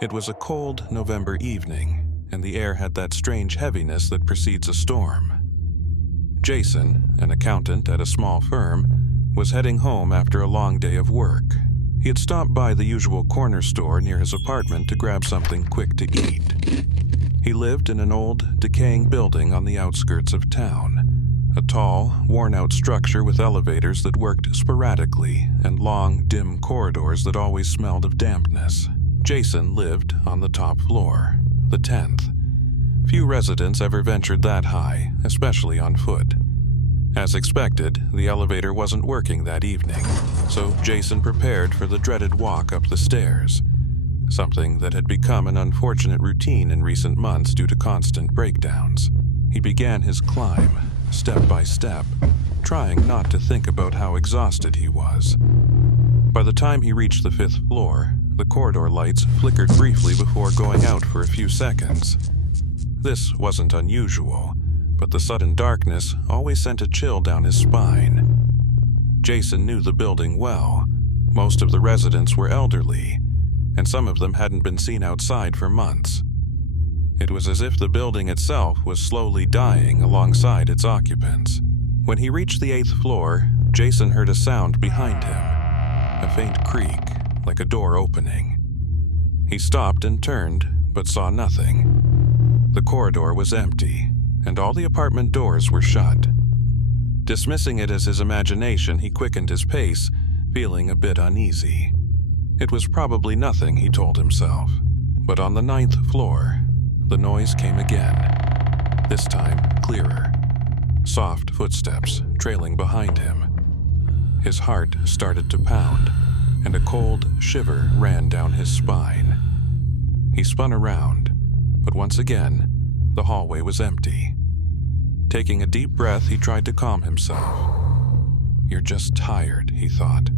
It was a cold November evening, and the air had that strange heaviness that precedes a storm. Jason, an accountant at a small firm, was heading home after a long day of work. He had stopped by the usual corner store near his apartment to grab something quick to eat. He lived in an old, decaying building on the outskirts of town, a tall, worn-out structure with elevators that worked sporadically and long, dim corridors that always smelled of dampness. Jason lived on the top floor, the 10th. Few residents ever ventured that high, especially on foot. As expected, the elevator wasn't working that evening, so Jason prepared for the dreaded walk up the stairs, something that had become an unfortunate routine in recent months due to constant breakdowns. He began his climb, step by step, trying not to think about how exhausted he was. By the time he reached the 5th floor, the corridor lights flickered briefly before going out for a few seconds. This wasn't unusual, but the sudden darkness always sent a chill down his spine. Jason knew the building well. Most of the residents were elderly, and some of them hadn't been seen outside for months. It was as if the building itself was slowly dying alongside its occupants. When he reached the 8th floor, Jason heard a sound behind him, a faint creak, like a door opening. He stopped and turned, but saw nothing. The corridor was empty, and all the apartment doors were shut. Dismissing it as his imagination, he quickened his pace, feeling a bit uneasy. It was probably nothing, he told himself. But on the 9th floor, the noise came again, this time clearer. Soft footsteps trailing behind him. His heart started to pound, and a cold shiver ran down his spine. He spun around, but once again, the hallway was empty. Taking a deep breath, he tried to calm himself. "You're just tired," he thought.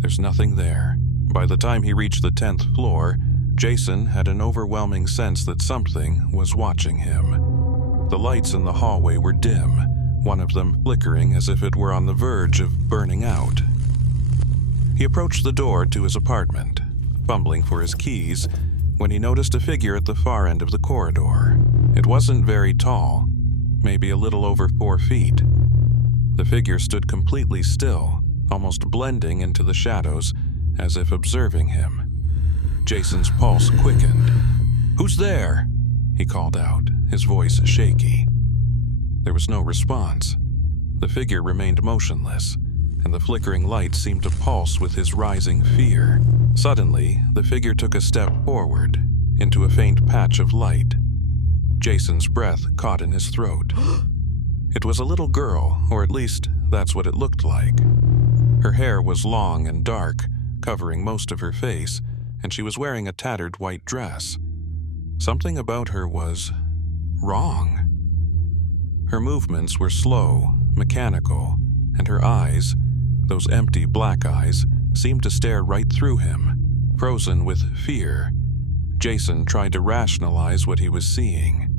"There's nothing there." By the time he reached the 10th floor, Jason had an overwhelming sense that something was watching him. The lights in the hallway were dim, one of them flickering as if it were on the verge of burning out. He approached the door to his apartment, fumbling for his keys, when he noticed a figure at the far end of the corridor. It wasn't very tall, maybe a little over 4 feet. The figure stood completely still, almost blending into the shadows, as if observing him. Jason's pulse quickened. "Who's there?" he called out, his voice shaky. There was no response. The figure remained motionless, and the flickering light seemed to pulse with his rising fear. Suddenly, the figure took a step forward, into a faint patch of light. Jason's breath caught in his throat. It was a little girl, or at least that's what it looked like. Her hair was long and dark, covering most of her face, and she was wearing a tattered white dress. Something about her was wrong. Her movements were slow, mechanical, and her eyes, those empty black eyes, seemed to stare right through him. Frozen with fear, Jason tried to rationalize what he was seeing.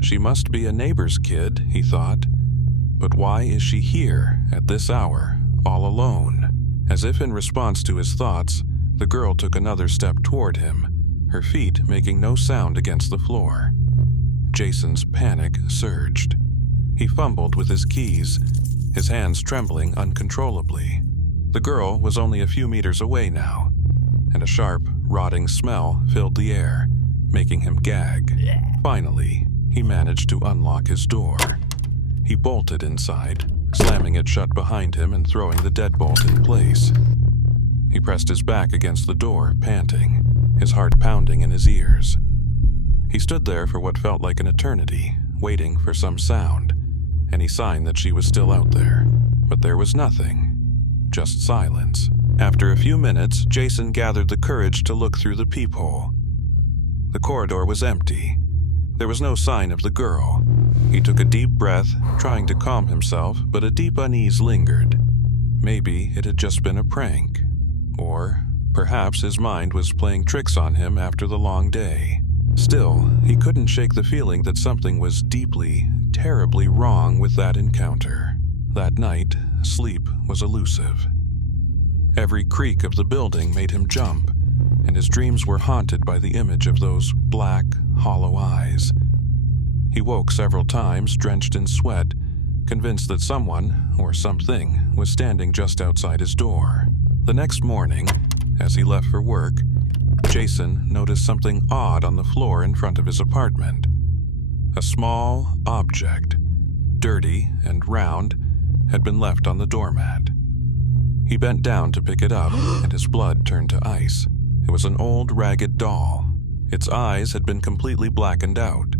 She must be a neighbor's kid, he thought. But why is she here at this hour, all alone? As if in response to his thoughts, the girl took another step toward him, her feet making no sound against the floor. Jason's panic surged. He fumbled with his keys, his hands trembling uncontrollably. The girl was only a few meters away now, and a sharp, rotting smell filled the air, making him gag. Finally, he managed to unlock his door. He bolted inside, slamming it shut behind him and throwing the deadbolt in place. He pressed his back against the door, panting, his heart pounding in his ears. He stood there for what felt like an eternity, waiting for some sound, any sign that she was still out there. But there was nothing, just silence. After a few minutes, Jason gathered the courage to look through the peephole. The corridor was empty. There was no sign of the girl. He took a deep breath, trying to calm himself, but a deep unease lingered. Maybe it had just been a prank. Or perhaps his mind was playing tricks on him after the long day. Still, he couldn't shake the feeling that something was deeply, terribly wrong with that encounter. That night, sleep was elusive. Every creak of the building made him jump, and his dreams were haunted by the image of those black, hollow eyes. He woke several times, drenched in sweat, convinced that someone, or something, was standing just outside his door. The next morning, as he left for work, Jason noticed something odd on the floor in front of his apartment. A small object, dirty and round, had been left on the doormat. He bent down to pick it up, and his blood turned to ice. It was an old, ragged doll. Its eyes had been completely blackened out.